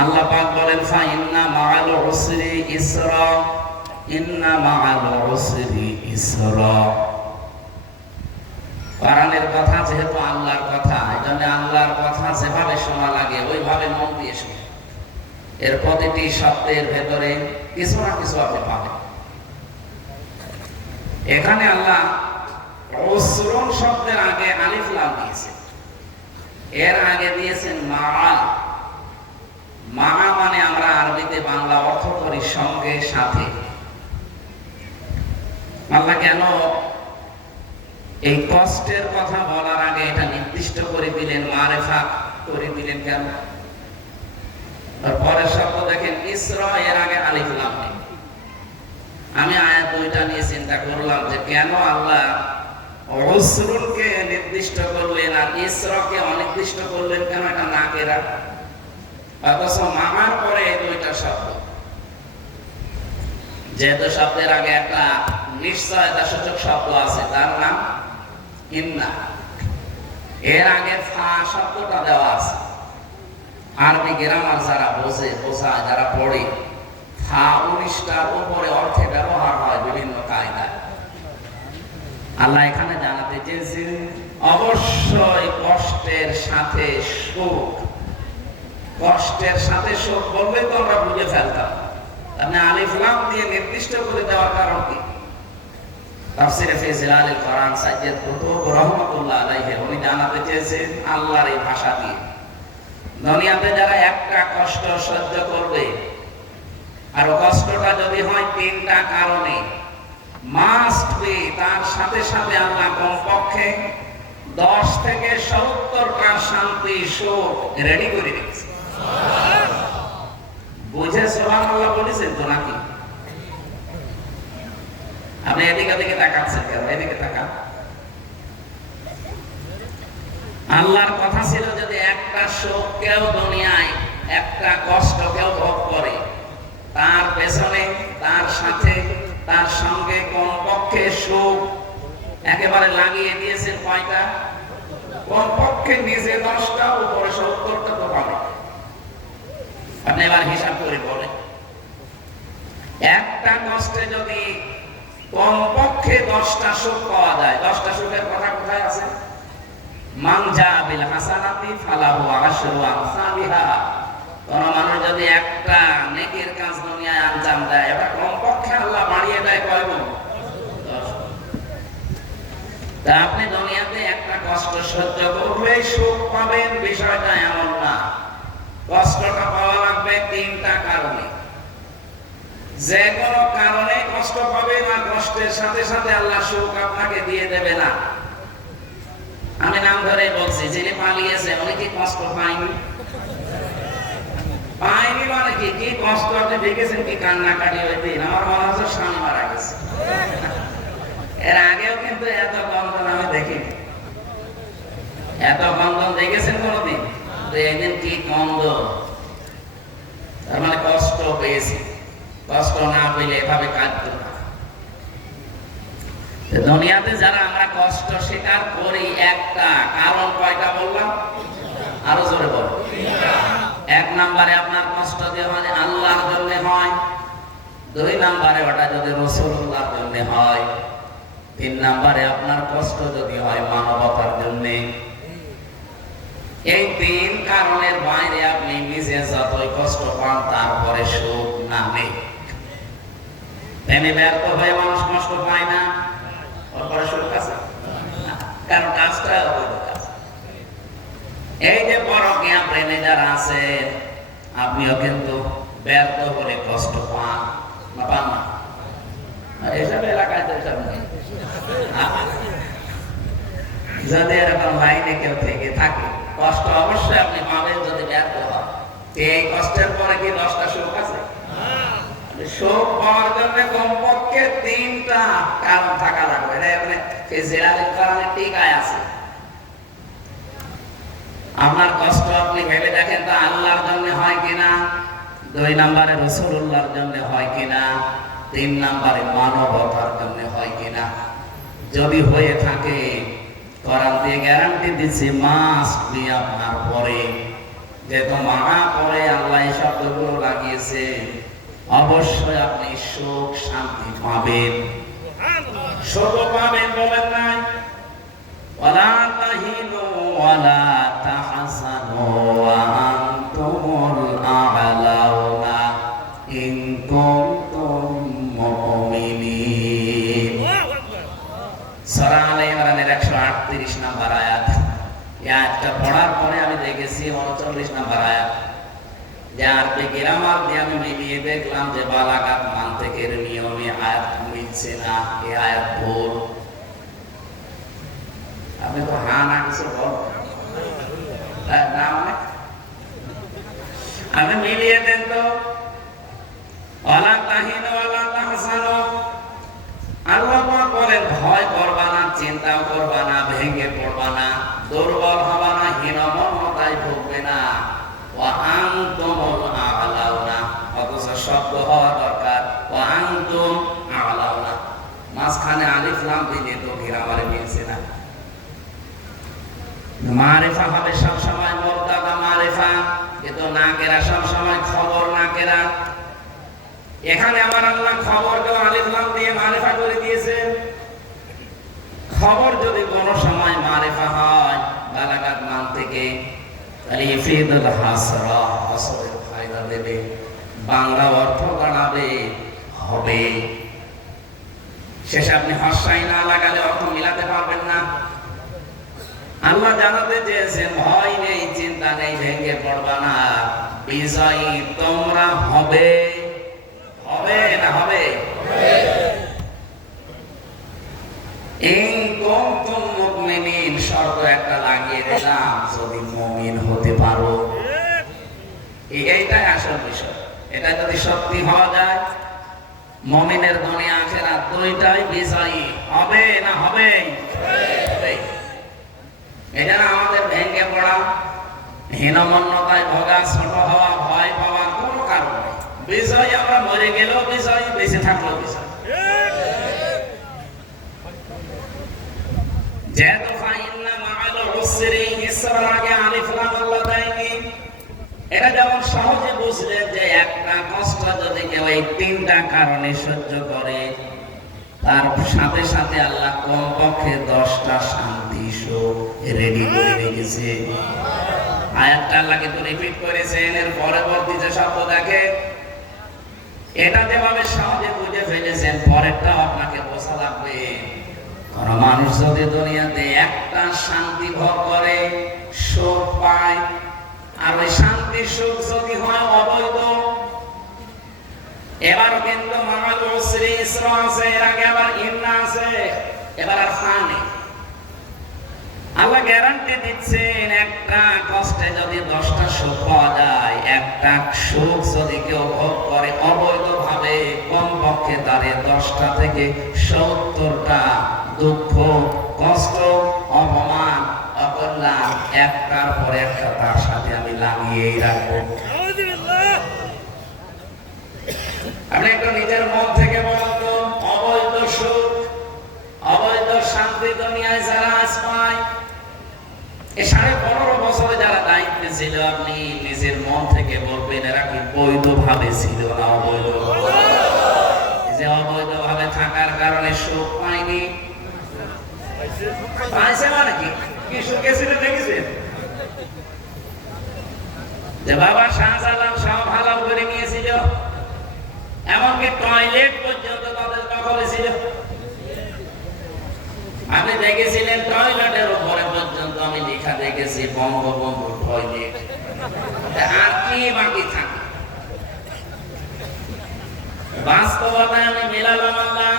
আল্লাহ পাক বলেন ফা ইন্না মাআল উসরি ইসরা, ইন্না মাআল উসরি ইসরা। কোরআনের কথা যেহেতু আল্লাহর কথা, এজন্য আল্লাহর কথা যেভাবে শোনা লাগে ওইভাবে মন দিয়ে শুনে। এর প্রতিটি শব্দের ভেতরে কিছু না কিছু আপনি পাবেন। এখানে আল্লাহ উসরুন শব্দের আগে আলিফ লাম দিয়েছেন, এর আগে দিয়েছেন মাআল। মাআ মানে আমরা আরবিতে বাংলা অর্থ করি সঙ্গে সাথে। আল্লাহ কেন এই কষ্টের কথা বলার আগে এটা নির্দিষ্ট করে দিলেন, মারেফা করে দিলেন কেন? পরের শব্দ দেখেন ইসরা, এর আগে আলিফ লাম নেই। আমি আয়াত দুইটা নিয়ে চিন্তা করলাম যে কেন আল্লাহ উসরুনকে নির্দিষ্ট করলেন আর ইসরাকে অনির্দিষ্ট করলেন কেন? এটা নাকেরা, অথচ মামার পরে এই দুইটা শব্দ। যেহেতু শব্দের আগে একটা নিশ্চয়তা সূচক শব্দ আছে, তার নাম ইন্না, এর আগে ফা শব্দটা দেওয়া আছে। আরবি গ্রামার যারা বোঝায়, যারা পড়ে, ফা 19টার উপরে অর্থে ব্যবহার হয় বিভিন্ন কায়দায়। আল্লাহ এখানে জানাতে চেয়েছেন অবশ্যই কষ্টের সাথে সুখ। কষ্টের সাথে সুখ বললে তো আমরা বুঝে ফেলতাম, আপনি আলিফ লাম দিয়ে নির্দিষ্ট করে দেওয়ার কারণ কি? তাফসীরে ফি জিলালিল কোরআন সাইয়্যিদ কুতুব রাহমাতুল্লাহ আলাইহি উনি জানাতে চেয়েছেন আল্লাহর এই ভাষা দিয়ে দুনিয়াতে যারা একটা কষ্ট সহ্য করবে, আর কষ্টটা যদি হয় তিনটা কারণে, মাস্ট বি তার সাথে সাথে আল্লাহ কমপক্ষে 10 থেকে 70টা শান্তি সুখ রেডি করে রেখেছে। বুঝে সুবহানাল্লাহ বলেছেন তো নাকি? আপনি এদিকে দিকে তাকাচ্ছেন কেন? এদিকে তাকান। আল্লাহর কথা ছিল যদি একটা সুখ কেউ দুনিয়ায়, একটা কষ্ট কেউ ভোগ করে, তার পেছনে, তার সাথে, তার সঙ্গে কমপক্ষে সুখ একেবারে লাগিয়ে দিয়েছেন কয়টা? কমপক্ষে নিজে 10টা, উপরে 70টা তো পাবে। আপনি এবার হিসাব করে বলেন, একটা কষ্টে যদি কমপক্ষে 10টা সুখ পাওয়া যায়, 10টা সুখের কথা কোথায় আছে? মান জা বিল হাসানাতি ফালাহু আশরু আমসালিহা। কোন মানুষ যদি একটা নেকির কাজ দুনিয়ায় আঞ্জাম দেয়, এটা কমপক্ষে আল্লাহ বাড়িয়ে দেয় কয় গুণ? 10। তা আপনি দুনিয়াতে একটা কষ্ট সহ্য করলে সুখ পাবেন, বিষয়টা এমন না। কষ্টটা পাওয়া লাগবে তিনটা কারণে। যে কোনো কারণে কষ্ট পাবে না, কষ্টের সাথে সাথে আল্লাহ সুখ আপনাকে দিয়ে দেবে না। আমি নাম ধরে বলছি, যিনি পালিয়েছে উনি কি কষ্ট পায়নি? পায়নি মানে কি? কি কষ্ট আপনি দেখেছেন? কি কান্নাকাটি ওই দিন? আমার মনে হচ্ছে স্বামী মারা গেছে। এর আগেও কিন্তু এত বন্ধন আমি দেখিনি। এত বন্ধন দেখেছেন কোনদিন? তো একদিন কি কন্দ, তার মানে কষ্ট পেয়েছি। কষ্ট না পেলে এভাবে কাঁদতো না। দুনিয়াতে যারা আমরা কষ্ট স্বীকার করি, একটা কারণ কয়টা বললাম? আরো জোরে বল। 1 নম্বরে আপনার কষ্ট দিয়ে হয় আল্লাহর জন্য হয়, 2 নম্বরে ওটা যদি রাসূলুল্লাহর জন্য হয়, 3 নম্বরে আপনার কষ্ট যদি হয় মানবতার জন্য। এই 3 কারণের বাইরে আপনি নিজে যতই কষ্ট পান, তারপরে সুখ নামে। প্রেমে ব্যর্থ হয়ে মানুষ কষ্ট পায় না, তারপরে সুখ আছে? কারণ কাজটা অবৈধ কাজ। এই যে পরকীয়া প্রেমে যারা আছে, আপনিও কিন্তু ব্যর্থ হলে কষ্ট পান না? পান না? এসব এলাকায় তো এসব নেই। যদি এরকম লাইনে কেউ থেকে থাকে, কষ্ট অবশ্যই আপনি পাবেন যদি ব্যর্থ হয়। এই কষ্টের পরে কি 10টা সুখ আছে? সুখ পাওয়ার জন্য কমপক্ষে 3টা কারণ থাকা লাগবে। এখানে ফিজিক্যালি কারণে টিকায় আছে। আপনার কষ্ট আপনি ভেবে দেখেন তা আল্লাহর জন্য হয় কিনা, 2 নম্বরে রাসূলুল্লাহর জন্য হয় কিনা, 3 নম্বরে মানবতার জন্য হয় কিনা। যদি হয়ে থাকে, কোরআন দিয়ে গ্যারান্টি দিচ্ছে মাস্ট বি আপনার পরে। যেহেতু মানা পরে আল্লাহ এসব অবশ্যই আপনি সুখ শান্তি পাবেন। সুখ পাবেন বলেন নাই, ওয়ালা তাহিনু ওয়ালা তাহজানু ওয়া আনতুমুল আ'লাউনা ইন কুনতুম মুমিনিন। সূরা আলে ইমরানের 138 নম্বর আয়াত। এই আয়াতটা পড়ার পরে আমি দেখেছি 39 নম্বর আয়াত, যে আরবি গ্রামার দিয়ে আমি মিলিয়ে দেখলাম যে বালাগাত মানতিকের নিয়মে আয়াত মিলছে না, এই আয়াত ভুল। আপনি তো হা না কিছু বল না, আমি মিলিয়ে দেন তো। ওয়ালা তাহিনু ওয়ালা তাহজানু, আল্লাহ পাক বলেন ভয় করবা না, চিন্তাও করবা না, ভেঙে পড়বা না, দুর্বল হবা না, হীনমন্যতায় ভুগবে না। ওয়া আনতুমুল আ'লাউনা, অথচ শব্দ হওয়া দরকার ওয়া আনতুম আ'লাউনা, মাঝখানে আলিফ লাম দিলে তো গ্রামারে মিলছে না। মারিফা হবে সব সময় মুবতাদা মারিফা, কিন্তু নাকেরা সব সময় খবর নাকেরা। এখানে আমার আল্লাহ খবরকেও আলিফ লাম দিয়ে মারিফা করে দিয়েছেন। খবর যদি কোন সময় মারিফা হয় বালাগাত মান থেকে, তাহলে ইফিদুল হাসরা, হাসরের ফায়দা দেবে, বাংলা অর্থ দাঁড়াবে হবে। শেষে আপনি হসাই না লাগালে অর্থ মিলাতে পারবেন না। আল্লাহ জানাতে চেয়েছেন ভয় নেই, চিন্তা নেই, ভেঙে পড়বা না, বিজয়ী তোমরা হবে। হবে না হবে? ইন কুনতুম মুমিনিন, শর্ত একটা লাগিয়ে দিলাম, যদি মুমিন হতে পারো। এইটাই আসল বিষয়। এটা যদি সত্যি হওয়া যায়, মুমিনের দুনিয়া আখিরাত দুইটাই বিজয়ী হবে না হবে? এটা না আমাদের ভেঙে পড়া, হীনমন্যতায় ভোগা, ছোট হওয়া, ভয় পাওয়ার কোনো কারণ নেই। বিজয় আমরা মরে গেলেও বিজয়, বেঁচে থাকলেও বিজয়। যেহেতু ফাইন্না মাআল উসরি ইসরার আগে আলিফ লাম আল্লাহ দেয়নি, এটা যেমন সহজে বুঝলেন যে একটা কষ্ট যদি কেউ এই তিনটা কারণে সহ্য করে, তার সাথে সাথে আল্লাহ কমপক্ষে 10টা শান্তি সুখ রেডি করে রেখেছে। আয়াতটা আল্লাহ কিন্তু রিপিট করেছেন, এর পরবর্তী যে শব্দ দেখে, এটা যেভাবে সহজে বুঝে ফেলেছেন, পরেরটা আপনাকে বোঝা লাগবে। কারণ মানুষ যদি দুনিয়াতে একটা শান্তি ভোগ করে, সুখ পায়, আর ওই শান্তি সুখ যদি হয় অবৈধ, এবারও কিন্তু মামাল উসরি ইসরা আছে, এর আগে আবার ইন্না আছে, এবার আর ফা নেই। আল্লাহ গ্যারান্টি দিচ্ছেন, একটা কষ্টে যদি 10টা সুখ পাওয়া যায়, একটা সুখ যদি কেউ ভোগ করে অবৈধ ভাবে, কমপক্ষে তারে 10টা থেকে 70টা দুঃখ, কষ্ট, অপমান, অকল্যাণ একটার পর একটা তার সাথে আমি লাগিয়েই রাখবো। আপনি একটু নিজের মন থেকে বলুন তো, অবৈধ সুখ, অবৈধ শান্তি দুনিয়ায় যারা আজ পায়, এই 15.5 বছরে যারা দায়িত্বে ছিল, আপনি নিজের মন থেকে বলবেন এরা কি বৈধ ভাবে ছিল না অবৈধ? যে অবৈধ ভাবে থাকার কারণে সুখ পায়নি, পাইছে মানে কি সুখে ছিল দেখেছেন? যে বাবা শাহজালাল সব হালাল করে নিয়েছিল, এমনকি টয়লেট পর্যন্ত তাদের দখলে ছিল। আপনি দেখেছিলেন টয়লেটের উপরে পর্যন্ত আমি লেখা দেখেছি বঙ্গবন্ধু টয়লেট। আর কি বাকি থাকে? বাস্তবতায় আমি মেলালাম আল্লাহ,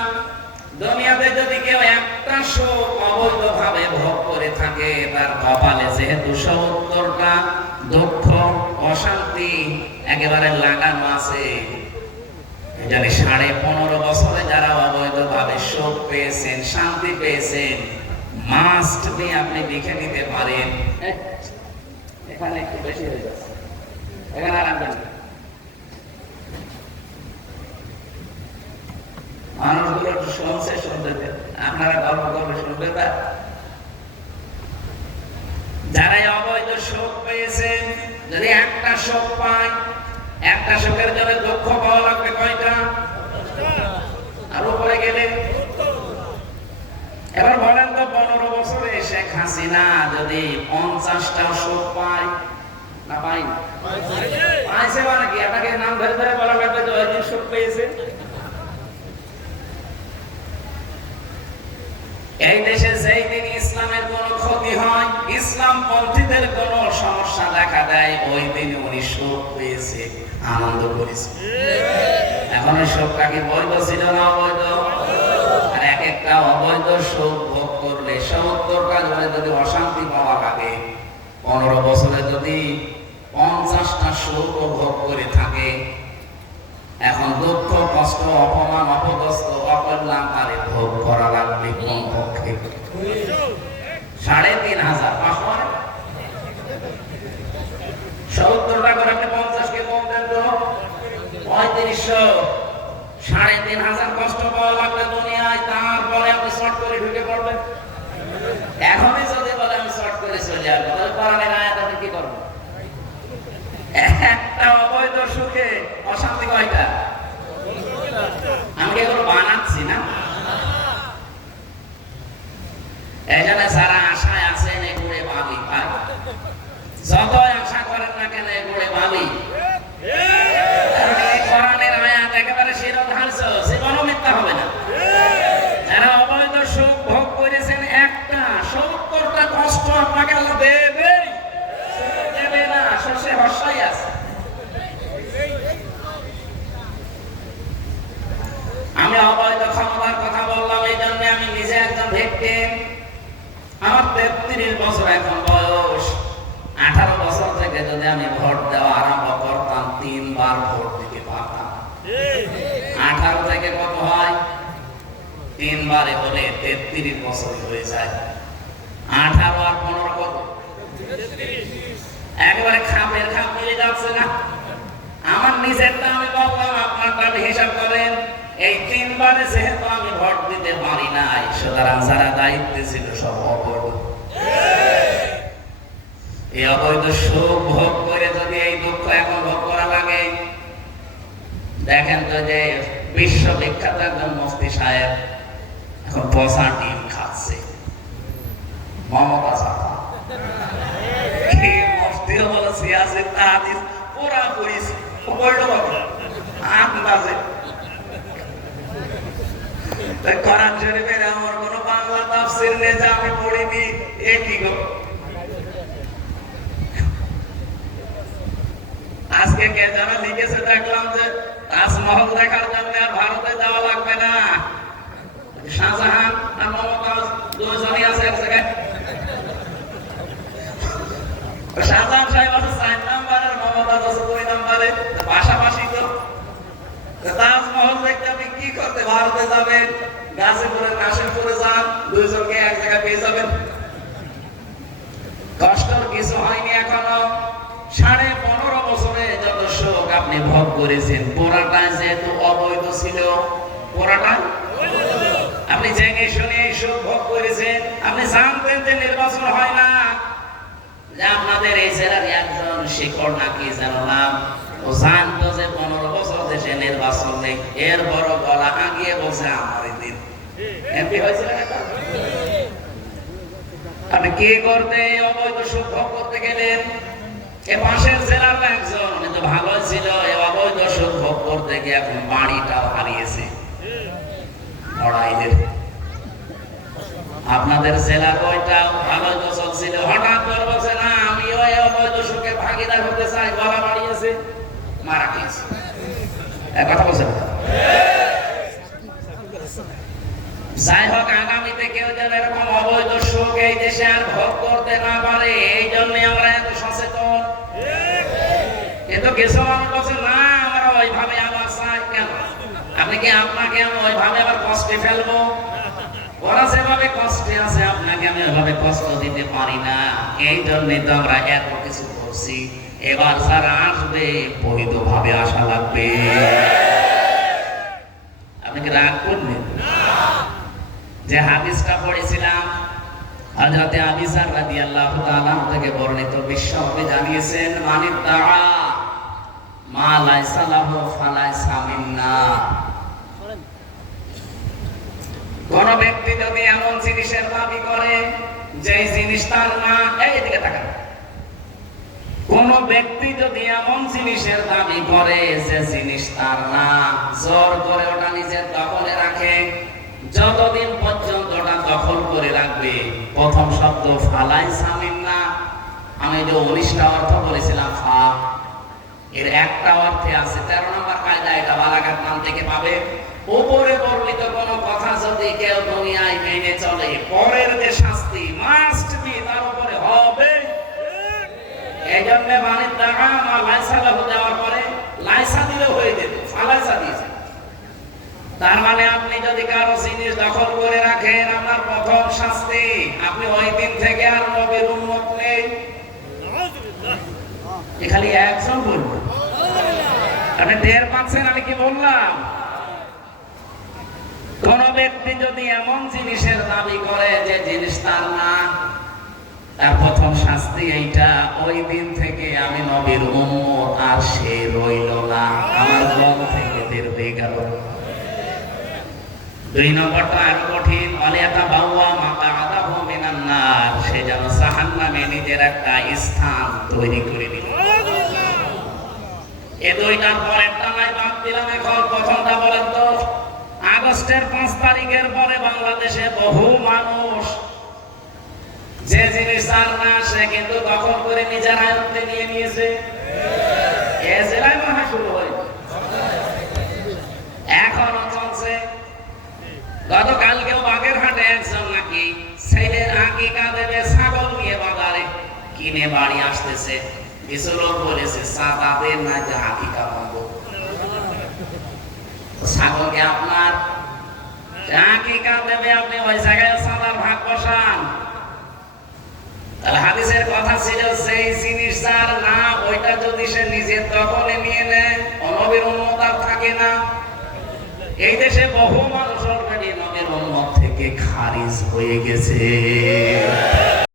দুনিয়াতে যদি কেউ একটা সুখ অবৈধ ভাবে ভোগ করে থাকে, তার কপালে যেহেতু 70টা দুঃখ, অশান্তি একেবারে লাগানো আছে। জানি 15.5 বছরে যারা অবৈধ ভাবে সুখ পেয়েছেন, শান্তি পেয়েছেন, মাস্ট বি আপনি লিখে নিতে পারেন। এখানে একটু বেশি হয়ে যাচ্ছে, এখানে আর আনবেন না। মানুষগুলো একটু শুনছে, শুনতে আপনারা গল্প করবে, শুনবে না। যারা অবৈধ সুখ পেয়েছেন, যদি একটা সুখ পায়, একটা সুখের জন্য দুঃখ পাওয়া লাগবে কয়টা? আর উপরে গেলে এবার বলেন তো 15 বছরে শেখ হাসিনা যদি 50টা সুখ পায় না পাইনি? পাইছে মানে কি? আপনাকে নাম ধরে ধরে বলা লাগবে যে ওই দিন সুখ পেয়েছে। এই দেশে যেই দিন ইসলামের কোন ক্ষতি হয়, ইসলাম পন্থীদের কোন সমস্যা দেখা দেয়, ওই দিন উনি সুখ পেয়েছে, আনন্দ করেছে। এখন ওই সুখটা কি বৈধ ছিল না অবৈধ? আর এক একটা অবৈধ সুখ ভোগ করলে 70টা জনে যদি অশান্তি পাওয়া লাগে, 15 বছরে যদি 50টা সুখ ভোগ করে থাকে, এখন দুঃখ কষ্ট অপমান অপদস্থ অকল্যাণ তারে ভোগ করা লাগবে কোন পক্ষে? 3500 70টা করে আপনি 50 কে কম দেন তো 3500, 3500 কষ্ট পাওয়া লাগবে দুনিয়ায়, তারপরে আপনি শর্ট করে ঢুকে পড়বেন। এখনই যদি বলে আমি শর্ট করে চলে আসবো, তাহলে কোরআনের আয়াত আপনি কি করবেন? একটা অবৈধ সুখে অশান্তি কয়টা? আমি এগুলো বানাচ্ছি না। এই জন্য যারা আশায় আছেন এগুলো ভাবি পায়, যতই আশা করেন না কেন এগুলো ভাবি। কোরআনের আয়াত একেবারে শিরোধার্য, জীবনও মিথ্যা হবে না। যারা অবৈধ সুখ ভোগ করেছেন, একটা 70টা কষ্ট আপনাকে আল্লাহ দেবে দেবে না, শস্যে হর্ষাই আছে। আমি অবৈধ ক্ষমতার কথা বললাম এই জন্য, আমি নিজে একজন ভিকটিম। আমার 33 বছর এখন বয়স। 18 বছর থেকে যদি আমি ভোট দেওয়া আরম্ভ করতাম, 3 বার ভোট দিতে পারতাম। 18 থেকে কত হয়? 3 বারে হলে 33 বছর হয়ে যায়। 18 আর 15 কত? একেবারে খাপের খাপ মিলে যাচ্ছে না। আমার নিজেরটা আমি বললাম, আপনারটা হিসাব করেন। এই 3 বারে যেহেতু আমি ভোট দিতে পারি নাই, সুতরাং যারা দায়িত্বে ছিল সব অবৈধ। এই অবৈধ সুখ ভোগ করে যদি এই দুঃখ এখন ভোগ করা লাগে, দেখেন তো যে বিশ্ববিখ্যাত একজন মুফতি সাহেব এখন পচা ডিম খাচ্ছে, মমতা সাহা। মুফতিও বলে সিয়াসের তাহাদিস পুরা করিস বললো কবে আন্দাজে। কোরআন শরীফের আমার কোনো বাংলা তাফসীর নেই যা আমি পড়িনি, একই গো। আজকে কে যেন লিখেছে দেখলাম যে তাজমহল দেখার জন্য আর ভারতে যাওয়া লাগবে না, শাহজাহান আর মমতাজ দুজনই আছে এক জায়গায়। শাহজাহান সাহেব আছে 4 নম্বরে, মমতাজ আছে 2 নম্বরে, পাশাপাশি তো। তাজমহল দেখতে আপনি কি করতে ভারতে যাবেন? গাজীপুরের কাশিমপুরে যান, দুইজনকে এক জায়গায় পেয়ে যাবেন। কষ্টর কিছু হয়নি এখনো। 15.5 বছরে যত সুখ আপনি ভোগ করেছেন, পুরাটা যেহেতু অবৈধ ছিল, পুরাটা আপনি জেনে শুনে সুখ ভোগ করেছেন। আপনি জানতেন যে নির্বাচন হয় না, যে আপনাদের এই জেলার একজন শিক্ষক নাকি যেন নাম, ও জানতো যে 15 বছর দেশে নির্বাচন নেই, এর বড় গলা আগিয়ে বসে আমার দিন এমপি হয়েছিল। আপনি কি করতে অবৈধ সুখ ভোগ করতে গেলেন? এ পাশের জেলার একজন কিন্তু ভালো ছিল, এই অবৈধ সুখ ভোগ করতে গিয়ে এখন বাড়িটাও হারিয়েছে। আপনাদের জেলা কয়টাও ভালো তো চলছিল, হঠাৎ করে বলছে না আমি ওই অবৈধ সুখে ভাগিদার হতে চাই, গলা বাড়িয়েছে, মারা গিয়েছে। কথা বলছেন। যাই হোক, আগামীতে কেউ যেন এরকম অবৈধ সুখ এই দেশে আর ভোগ করতে না পারে, এই জন্য আমরা এত সচেতন। কিন্তু কিছু মানুষ বলছে না আমরা ওইভাবে আবার চাই। কেন? আপনি কি আপনাকে আমি ওইভাবে আবার কষ্টে ফেলবো? ওরা যেভাবে কষ্টে আছে আপনাকে আমি ওইভাবে কষ্ট দিতে পারি না, এই জন্যই তো আমরা এত কিছু করছি। এবার যারা আসবে বৈধভাবে আসা লাগবে। আপনি কি রাগ করবেন? যে হাদিসটা পড়েছিলাম হযরতে আবু যর রাদিয়াল্লাহু তাআলা থেকে বর্ণিত, বিশ্বনবী জানিয়েছেন মানিদ্দাআ মা লাইসা লাহু ফালাইসা মিন্না। কোন ব্যক্তি যদি এমন জিনিসের দাবি করে যে জিনিস তার না, এইদিকে তাকান, কোন ব্যক্তি যদি এমন জিনিসের দাবি করে যে জিনিস তার না, জোর করে ওটা নিজের দখলে রাখে, যতদিন পর্যন্ত ওটা দখল করে রাখবে, প্রথম শব্দ ফালাইসা মিন্না, আমি যে 19টা অর্থ বলেছিলাম ফা, এর একটা অর্থে আছে 13 নম্বর কায়দা, এটা বালাগাত নাম থেকে পাবে। উপরে বর্ণিত কোন কথা যদি কেউ দুনিয়ায় মেনে চলে, পরের যে শাস্তি মাস্ট বি তার উপরে হবে। এইজন্য মানে দাগা মা লাইসা লাহু দেওয়ার পরে লাইসা দিলে হয়ে যেত, ফালাইসা দিয়েছে। তার মানে আপনি যদি কারো জিনিস দখল করে রাখেন, আপনার প্রথম শাস্তি, আপনি ওই দিন থেকে আর নবীর উম্মত নেই। খালি একজন বলবো, আপনি টের পাচ্ছেন আমি কি বললাম? কোন ব্যক্তি যদি এমন জিনিসের দাবি করে যে জিনিস তার না, তার প্রথম শাস্তি এইটা, ওই দিন থেকে আমি নবীর উম্মত আর সে রইল না, আমার দল থেকে বের হয়ে গেল। 2 নম্বরটা আরো কঠিন, ওয়ালিয়াতা বাওয়া মাকাদাহু মিনান নার, সে যেন জাহান্নামে নিজের একটা স্থান তৈরি করে নিল। এই 2টার পরেরটা নাই বাদ দিলাম। এখন প্রথমটা বলেন তো, আগস্টের 5 তারিখের পরে বাংলাদেশে বহু মানুষ যে জিনিস তার না, সে কিন্তু দখল করে নিজের আয়ত্তে নিয়ে নিয়েছে। এ জেলায় মনে হয় শুরু হয়, এখনো চলছে। গতকালকেও বাগেরহাটে একজন নাকি ছেলের আকিকা দেবে ছাগল নিয়ে বাজারে কিনে বাড়ি আসতেছে। কিছু লোক বলেছে সাদাদের না যে আকিকা পাবো, ছাগলকে আপনার আকিকা দেবে, আপনি ওই জায়গায় সাদার ভাগ বসান। তাহলে হাদিসের কথা ছিল সেই জিনিস যার না, ওইটা যদি সে নিজের দখলে নিয়ে নেয়, নবীর উম্মত আর থাকে না। এই দেশে বহু মানুষ অলরেডি নবীর উম্মত থেকে খারিজ হয়ে গেছে।